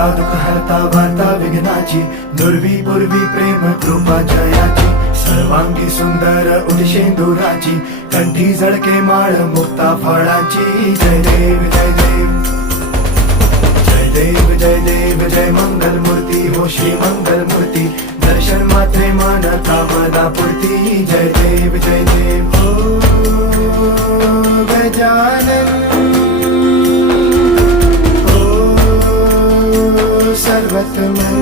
करता दुःख हरता वार्ता विघ्नाची, दुर्वी पूर्वी प्रेम कृपा जयाची, सर्वांगी सुंदर उदिशेंदुराची, कंठी झळके माळ मुक्ता फळाची. जय देव जय देव जय देव जय देव जय मंगल मूर्ती हो श्री मंगल मूर्ती, दर्शन मात्रे मन कामना पूर्ती. जय देव जय देव हो गजानन हो सर्वतमन.